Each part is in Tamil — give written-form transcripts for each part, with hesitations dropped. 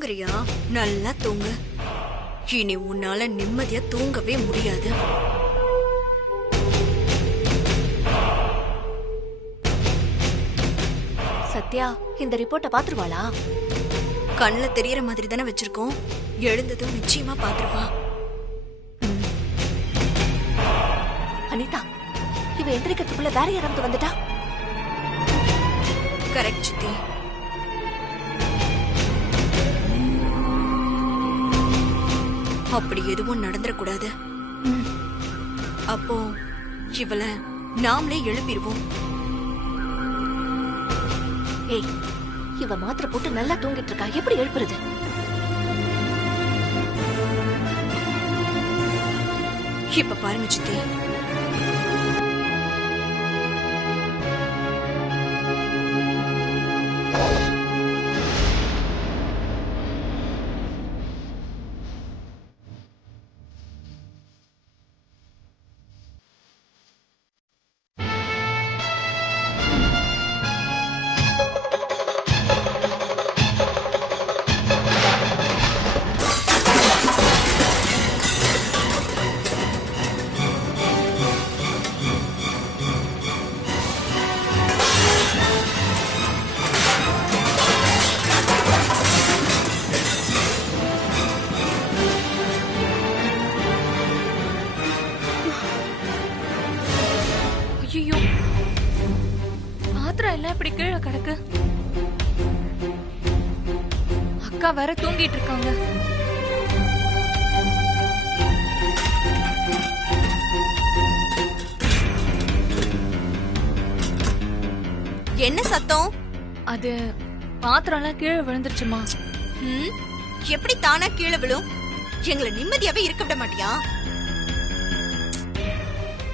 தூங்குறியா? நல்லா தூங்கு. இனி உன்னால நிம்மதியா தூங்கவே முடியாது. சத்யா இந்த ரிப்போர்ட்ட பாத்துருவாளா? கண்ணுல தெரியற மாதிரி தானே வச்சிருக்கோம். எழுந்ததும் நிச்சயமா பாத்துருவா. அனிதா, இவ எந்திரிக்கிறதுக்குள்ள வேற யாராவது வந்துட்டா? கரெக்ட் சித்தி. அப்படி எதுவும் நடந்துடக்கூடாது. அப்போ இவள நாமளே எழுப்பிடுவோம். ஏய், இவ மாத்திரை போட்டு நல்லா தூங்கிட்டு இருக்கா, எப்படி எழுப்புறது? இப்ப பாருங்க சித்தி. ஐயோ, பாத்திரம் எல்லாம் இப்படி கீழே கிடக்கு. அக்கா வேற தூங்கிட்டு இருக்காங்க. என்ன சத்தம்? அது பாத்திரம் எல்லாம் கீழே விழுந்துருச்சுமா. எப்படி தானா கீழே விழும்? எங்களை நிம்மதியாவே இருக்க விட மாட்டியா?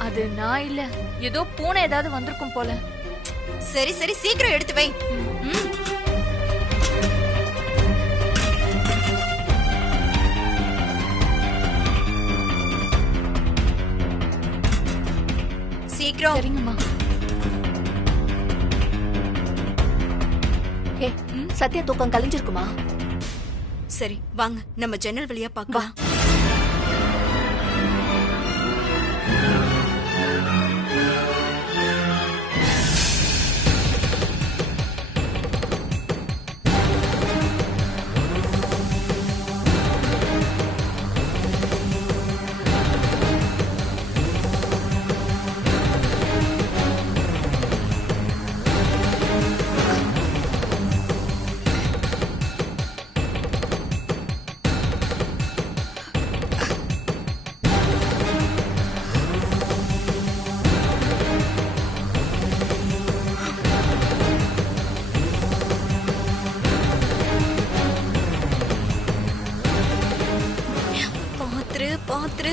அது நான் இல்ல, ஏதோ பூனை ஏதாவது வந்திருக்கும் போல. சரி சரி, சீக்கிரம் எடுத்து வை. சீக்கிரம். சரிங்கம்மா. ஏ, சத்யா தூக்கம் கலைஞ்சிருக்குமா? சரி வாங்க, நம்ம ஜன்னல் வழியா பார்க்கலாம். பாத்துரு.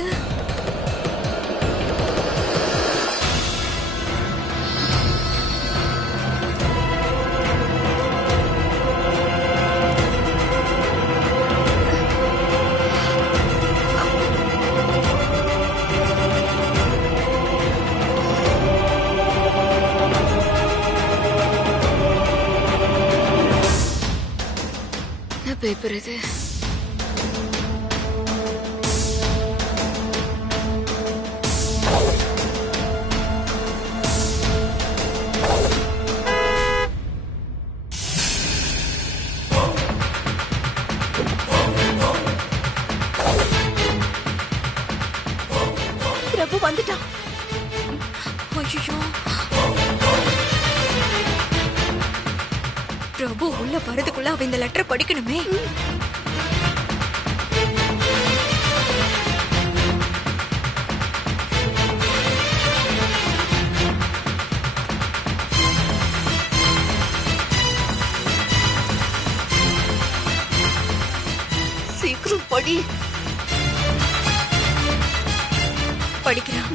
என்ன பேப்பர் இது? பிரபு வந்துட்டான். ஐயோ, பிரபு உள்ள வரதுக்குள்ள அவ இந்த லெட்டர் படிக்கணுமே. சீக்கிரம் படி. படிக்கிறான்.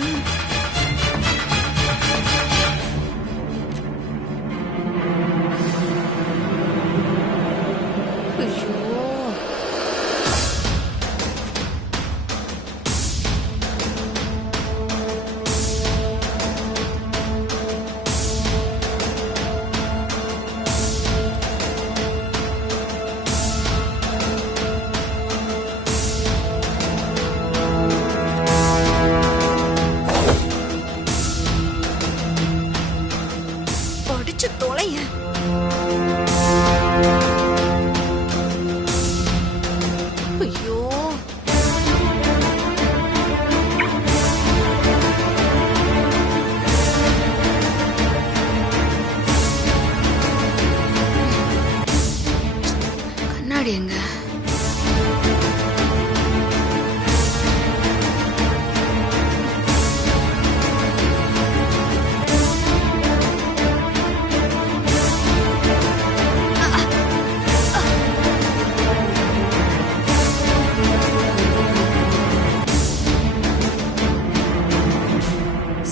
கண்ணாடி எங்க?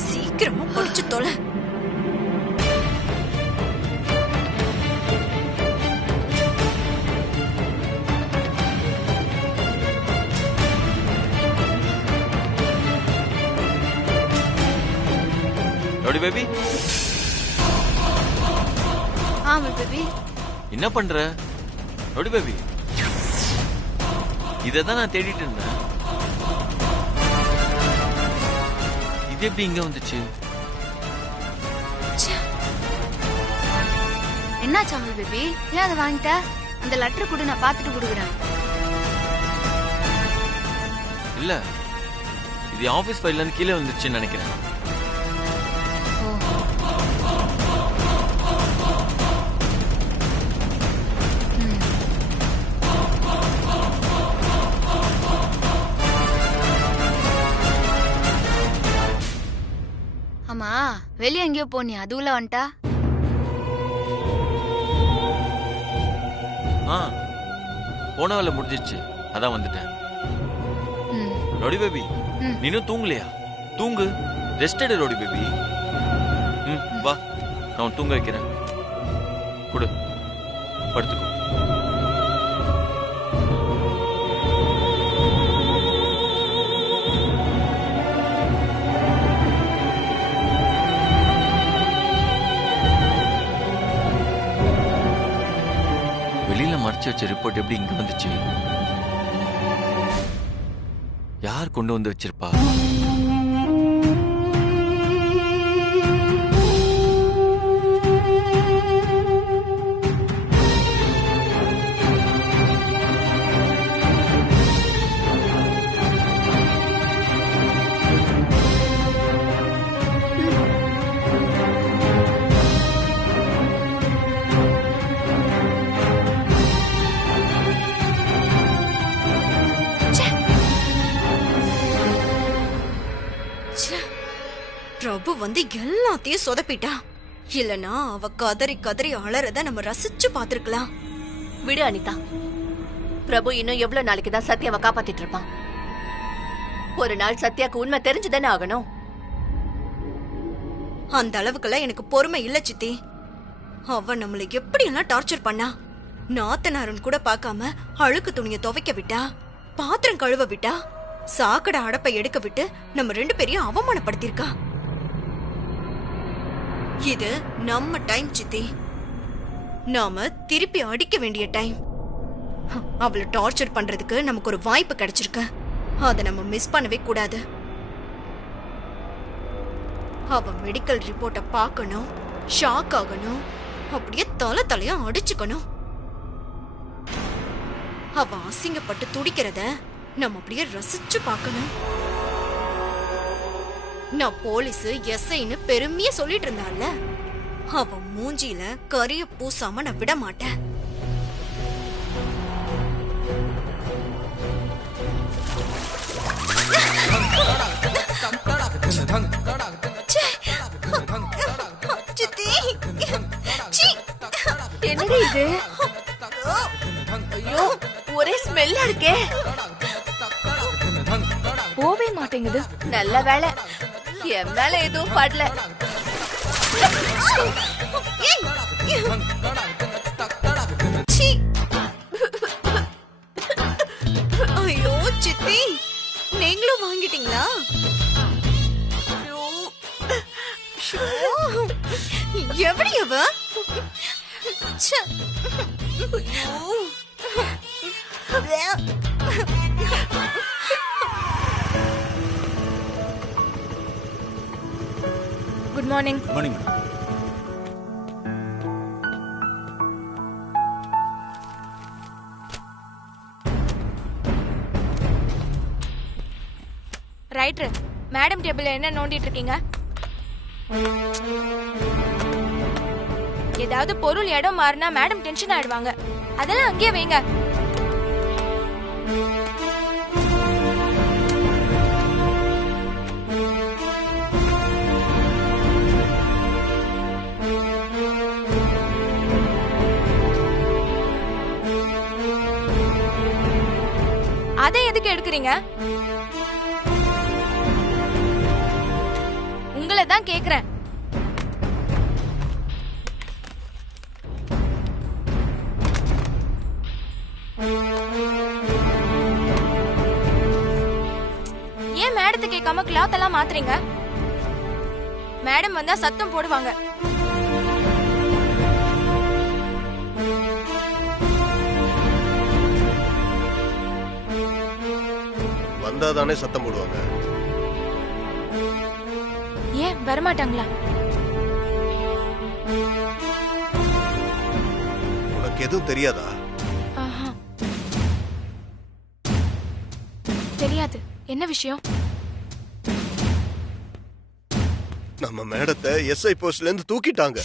சீக்கிரமா படிச்சு தொலை. ரவுடி பேபி, ஆமா பேபி. என்ன பண்ற? ரவுடி பேபி, இததான் நான் தேடிட்டு இருந்தேன். இது எப்படி இங்க வந்துச்சு? என்னாச்சு அமல் பேபி? ஏன் அதை வாங்கிட்ட? அந்த லெட்டர் கூட நான் பார்த்துட்டு கொடுக்குறேன். இல்ல, இது ஆபீஸ் ஃபைல்ல இருந்து கீழே வந்துச்சுன்னு நினைக்கிறேன். ஆமா, வெளியே எங்கேயோ போனியா? அது உள்ள வந்துட்டா? போன வேலை முடிஞ்சிச்சு, அதான் வந்துட்டேன். ரோடி பேபி, நீனும் தூங்கலையா? தூங்கு, ரெஸ்ட் எடு ரோடி பேபி. வா, நான் தூங்க வைக்கிறேன். குடு, படுத்துக்கோ. வெளியில மறைச்சு வச்ச ரிப்போர்ட் எப்படி இங்க வந்துச்சு? யார் கொண்டு வந்து வச்சிருப்பா? பிரபு வந்து எல்லாத்தையும் சொதப்பிட்டா. இல்லனா அவ கதறி கதறி அலறத நம்ம ரசிச்சு பாத்துருக்கலாம். விடு அனிதா. பிரபு இன்னும் எவ்வளவு நாளைக்கு தான் சத்யாவை காப்பாத்திட்டு இருப்பான்? ஒரு நாள் சத்யாக்கு உண்மை தெரிஞ்சுதானே ஆகணும். அந்த அளவுக்குலாம் எனக்கு பொறுமை இல்ல சித்தி. அவ நம்மளை எப்படி எல்லாம் டார்ச்சர் பண்ணா. நாத்தனாரன் கூட பார்க்காம அழுக்கு துணியை துவைக்க விட்டா, பாத்திரம் கழுவ விட்டா, சாக்கடை அடப்பை எடுக்க விட்டு நம்ம 2 பேரையும் அவமானப்படுத்திருக்கா. இது நம்ம டைம் சித்தி. நாம திருப்பி அடிக்க வேண்டிய டைம். அவளை டார்ச்சர் பண்றதுக்கு நமக்கு ஒரு வாய்ப்பு கிடைச்சிருக்கு. அதை நம்ம மிஸ் பண்ணவே கூடாது. அவ மெடிக்கல் ரிப்போர்ட்டை பார்க்கணும், ஷாக் ஆகணும், அப்படியே தலையா அடிச்சுக்கணும். அவ அசிங்கப்பட்டு துடிக்கிறத நம்ம அப்படியே ரசிச்சு பார்க்கணும். நான் போலீஸ் எஸ்ஐன்னு பெருமையா சொல்லிட்டு இருந்தால, அவ மூஞ்சில கரிய பூசாம நான் விட மாட்டேன். என்னடி இது? ஐயோ, ஒரே ஸ்மெல்லா இருக்கே. போவே மாட்டேங்குது. நல்ல வேலை, என் மேல எதுவும் படல. ஐயோ சித்தி, நீங்களும் வாங்கிட்டீங்களா? எப்படி அவ? Good morning. Morning madam. ரைட்ரு, மேடம் டேபிள்ல என்ன நோண்டிட்டு இருக்கீங்க? ஏதாவது பொருள் இடம் மாறினா மேடம் டென்ஷன் ஆயிடுவாங்க. அதெல்லாம் அங்கேயே வைங்க. அதை எதுக்கு எடுக்கிறீங்க? உங்களை தான் கேக்குறேன். ஏன் மேடத்தை கேட்காம கிளாத் எல்லாம் மாத்துறீங்க? மேடம் வந்தா சத்தம் போடுவாங்க. வந்தாதானே சத்தம் போடுவாங்க. ஏன் வரமாட்டாங்களா? உனக்கு எதுவும் தெரியாதா? ஆஹா. தெரியாது. என்ன விஷயம்? நம்ம மேடத்தை எஸ்ஐ போஸ்ட்ல இருந்து தூக்கிட்டாங்க.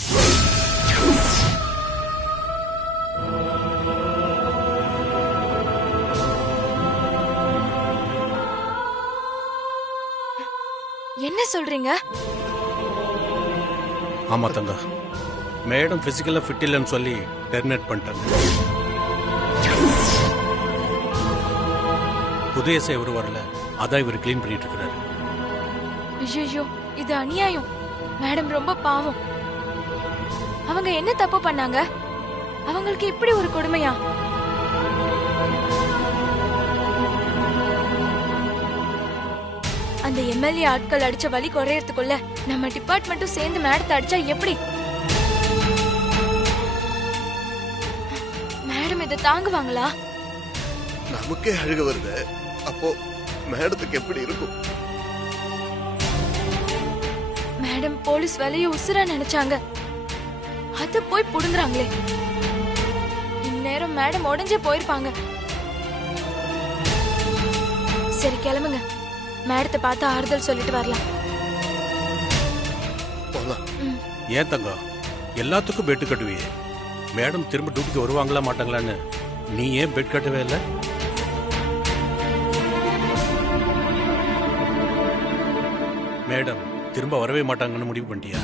என்ன சொல்றீங்க? ஆமா தங்கா, மேடம் பிசிக்கலா ஃபிட் இல்லைன்னு சொல்லி டெர்மினேட் பண்ணிட்டாங்க. புதிய எஸ்ஐ ஒரு வரல, அதான் இவர் கிளீன் பண்ணிட்டு இருக்கிறாரு. ஐயோ, இது அநியாயம். மேடம் ரொம்ப பாவம். அவங்க என்ன தப்பு பண்ணாங்க? அவங்களுக்கு இப்படி ஒரு கொடுமையா? அந்த எம்எல்ஏ ஆட்கள் அடிச்ச வலி குறையறதுக்குள்ள நம்ம டிபார்ட்மெண்ட்டும் சேர்ந்து மேடத்தை அடிச்சா எப்படி? மேடம் இதை தாங்குவாங்களா? நமக்கே அழுக வருது. அப்போ மேடத்துக்கு எப்படி இருக்கும்? மேடம் போலீஸ் வேலையை உசுரா நினைச்சாங்க, அது போய் புடுங்குறாங்களே. இந்நேரம் மேடம் உடஞ்சே போயிருப்பாங்க. சரி கிளம்புங்க, மேடத்தை பார்த்து ஆறுதல் சொல்லிட்டு வரலாம். ஏன் தங்கா எல்லாத்துக்கும் பெட் கட்டுவியே? மேடம் திரும்ப டியூட்டிக்கு வருவாங்களா மாட்டாங்களான்னு நீ ஏன் பெட் கட்டவே இல்லை? மேடம் திரும்ப வரவே மாட்டாங்கன்னு முடிவு பண்ணிட்டியா?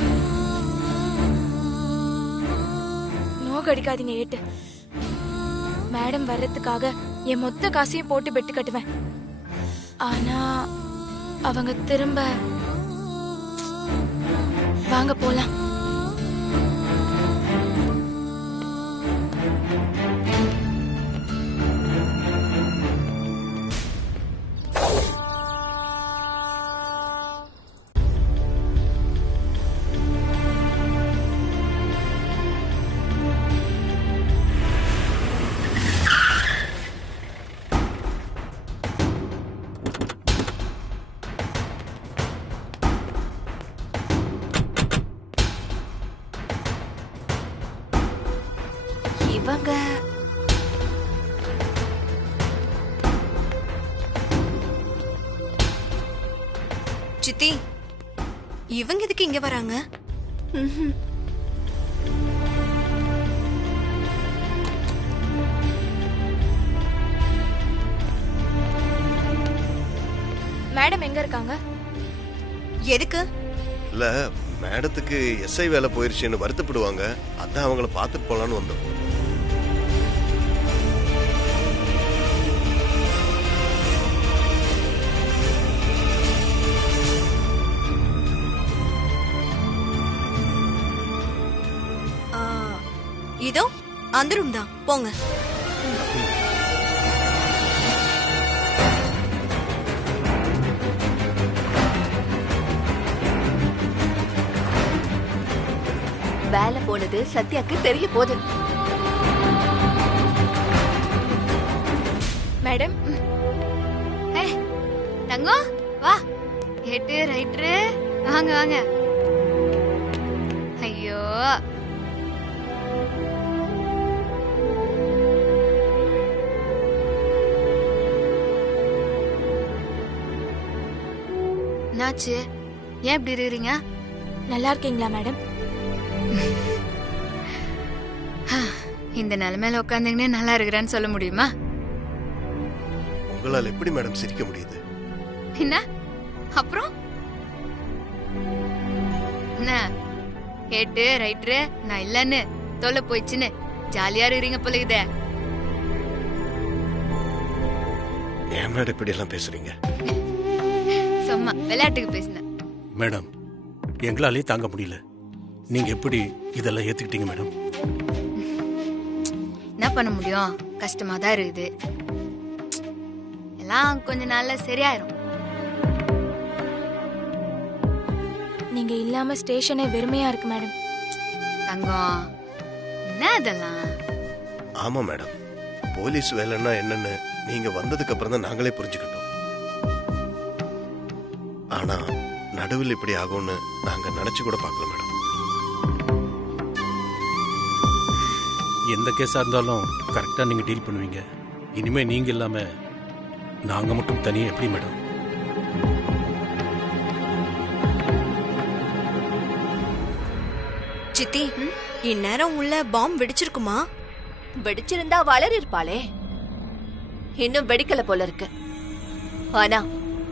நோக்கு அடிக்காதீங்க ஏட்டு. மேடம் வர்றதுக்காக என் மொத்த காசையும் போட்டு பெட்டு கட்டுவேன். ஆனா அவங்க திரும்ப வாங்க போலாம். இவங்க சித்தி, இவங்க எதுக்கு இங்க வராங்க? மேடம் எங்க இருக்காங்க? எதுக்கு? இல்ல, மேடத்துக்கு எஸ்ஐ வேலை போயிருச்சுன்னு வருத்தப்படுவாங்க. அதான் அவங்கள பார்த்துட்டு போலான்னு வந்தோம். இதோ அந்த ரூம் தான், போங்க. வேலை போனது சத்யாக்கு தெரிய போகுது. மேடம் தங்கம் வா. ஹெட்டு ரைட்ரு வாங்க வாங்க. ஐயோ என்னாச்சு? ஏன் இப்படி இருக்கிறீங்க? நல்லா இருக்கீங்களா மேடம்? இந்த நிலைமையில உட்காந்துங்கன்னு நல்லா இருக்கிறேன்னு சொல்ல முடியுமா? உங்களால் எப்படி மேடம் சிரிக்க முடியுது? என்ன அப்புறம் என்ன கேட்டு ரைட்ரு நான் இல்லன்னு தொலை போயிடுச்சுன்னு ஜாலியா இருக்கிறீங்க போல இதே. ஏன் மேடம் இப்படி எல்லாம் பேசுறீங்க? சும்மா விளையாட்டுக்கு பேசினேன். மேடம் எங்களாலே தாங்க முடியல. நீங்க எப்படி இதெல்லாம் ஏத்துக்கிட்டீங்க மேடம்? என்ன பண்ண முடியும், கஷ்டமா தான் இருக்குது. எல்லாம் கொஞ்ச நாள்ல சரியாயிரும். நீங்க இல்லாம ஸ்டேஷனே வெறுமையா இருக்கு மேடம். தங்கம் என்ன அதெல்லாம்? ஆமா மேடம், போலீஸ் வேலைன்னா என்னன்னு நீங்க வந்ததுக்கு அப்புறம் தான் நாங்களே புரிஞ்சுக்கிட்டோம். ஆனா நடுவில் இப்படி ஆகும்னு நாங்க நினைச்சு கூட பார்க்கல மேடம். எந்த கேஸா இருந்தாலும் கரெக்டா நீங்க டீல் பண்ணுவீங்க. இனிமே நீங்க இல்லாம நாங்க மட்டும் தனியா எப்படி மேடம்? சித்தி, இந்நேரம் உள்ள பாம்பு வெடிச்சிருக்குமா? வெடிச்சிருந்தா வளரி இருப்பாளே. இன்னும் வெடிக்கல போல இருக்கு. ஆனா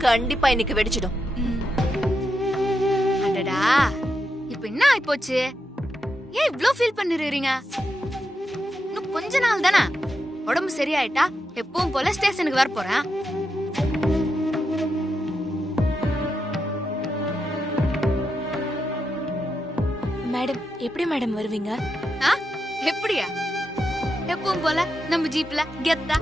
கண்டிப்பா இன்னைக்கு வெடிச்சிடும். அடடா, இப்ப என்ன ஆயிப்போச்சு? ஏன் இவ்ளோ ஃபீல் பண்ணிருக்கீங்க? இன்னும் கொஞ்ச நாள் தானே, உடம்பு சரியாயிட்டா எப்பவும் போல ஸ்டேஷனுக்கு வர போறேன். மேடம் எப்படி மேடம் வருவீங்க? எப்படியா? எப்பவும் போல நம்ம ஜீப்ல கெத்தா.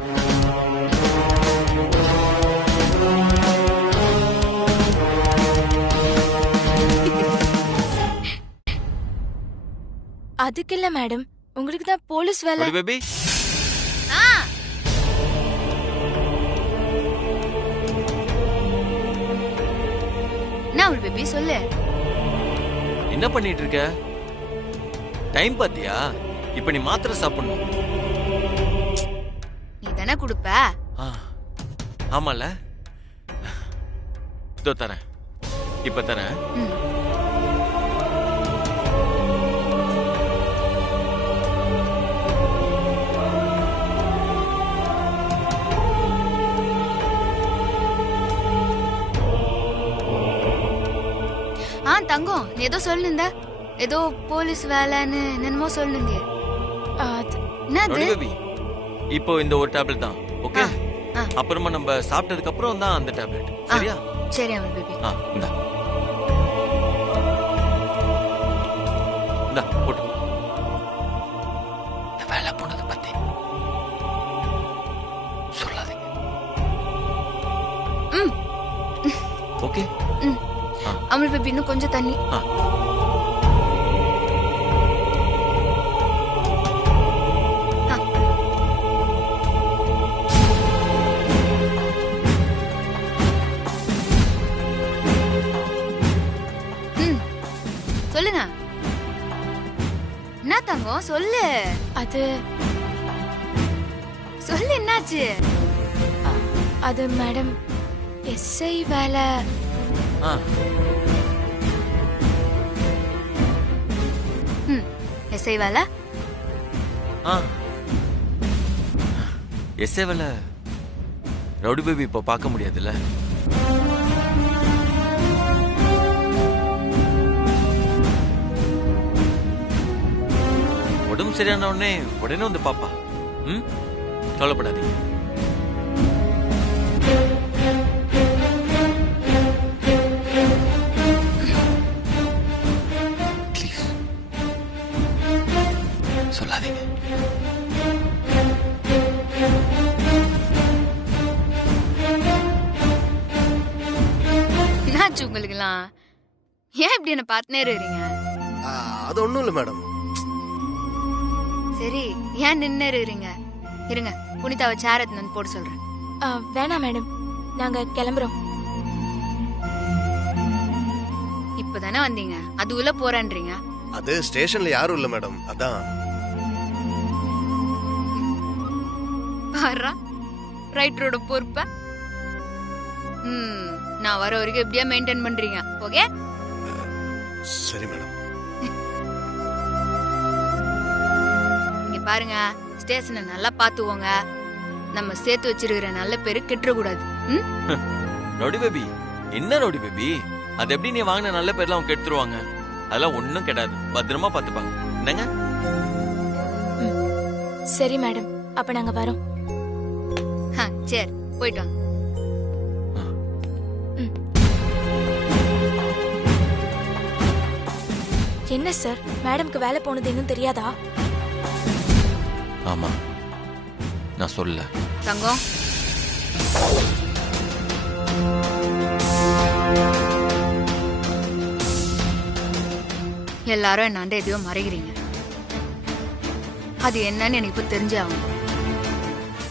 அதுக்கு இல்ல மேடம், உங்களுக்கு தான் போலீஸ் வேலை. பேபி என்ன அவள் பேபி சொல்லு. என்ன பண்ணிட்டு இருக்க? டைம் பாத்தியா? இப்ப நீ மாத்திரை சாப்பிடணும். நீ தானே கொடுப்ப. ஆமால, இதோ தரேன். இப்ப தரேன். தங்கம், நீ ஏதோ சொல்லுந்த, ஏதோ போலீஸ் வேலைன்னு என்னமோ சொல்லுங்க. பேபி இப்போ இந்த ஒரு டேப்லெட் தான், ஓகே? அப்புறமா நம்ம சாப்பிட்டதுக்கு அப்புறம் தான் அந்த டேப்லெட், சரியா? சரி அவள் பேபி. இந்தா இந்தா போட்டு. இந்த வேலை போனதை பத்தி சொல்லாதீங்க, ஓகே? அமல் பேபி இன்னும் கொஞ்சம் தண்ணி. சொல்லுங்க. என்ன தங்கம் சொல்லு. அது சொல்லு, என்னாச்சு? அது மேடம் எஸ்ஐ வேலை. எஸ்ஐ வேலை? எஸ்ஐ வேலை ரவுடி பேபி இப்போ பார்க்க முடியாதுல்ல. உடம்பு சரியான உடனே வந்து பாப்பா. கவலைப்படாதீங்க. ப்ளீஸ் சொல்லாதீங்க. என்னாச்சு உங்களுக்குலாம்? ஏன் இப்படி என்ன பார்த்துனே இருக்கீங்க? அது ஒண்ணும் இல்ல மேடம். சரி, ஏன் நின்னு இருக்கீங்க? இருங்க, புனிதாவை சேர் எடுத்து போட சொல்றேன். வேணாம் மேடம், நாங்க கிளம்புறோம். இப்பதானே வந்தீங்க, அதுக்குள்ள போறேன்றீங்க. அது ஸ்டேஷன்ல யாரும் இல்ல மேடம், அதான். பாரா, ரைட்டரோட பொறுப்ப. நான் வர வரைக்கும் எப்படியா மெயின்டைன் பண்றீங்க, ஓகே? சரி மேடம். இங்க பாருங்க, ஸ்டேஷனை நல்லா பாத்துவோங்க. நம்ம சேர்த்து வச்சிருக்கிற நல்ல பேரு கெட்டுறக்கூடாது. ரவுடி பேபி, என்ன ரவுடி பேபி? அது எப்படி நீ வாங்கின நல்ல பேர்லாம் அவங்க கெடுத்துருவாங்க? அதெல்லாம் ஒண்ணும் கெடாது, பத்திரமா பாத்துப்பாங்க. என்னங்க? சரி மேடம், அப்ப நாங்க வரோம். சரி, போயிட்டு வாங்க. என்ன சார், மேடம்க்கு வேலை போனது இன்னும் தெரியாதா? ஆமா, நான் சொல்ல. தங்கம், எல்லாரும் என்னாண்ட எதையோ மறைக்கிறீங்க. அது என்னன்னு எனக்கு இப்ப தெரிஞ்சே ஆகும்.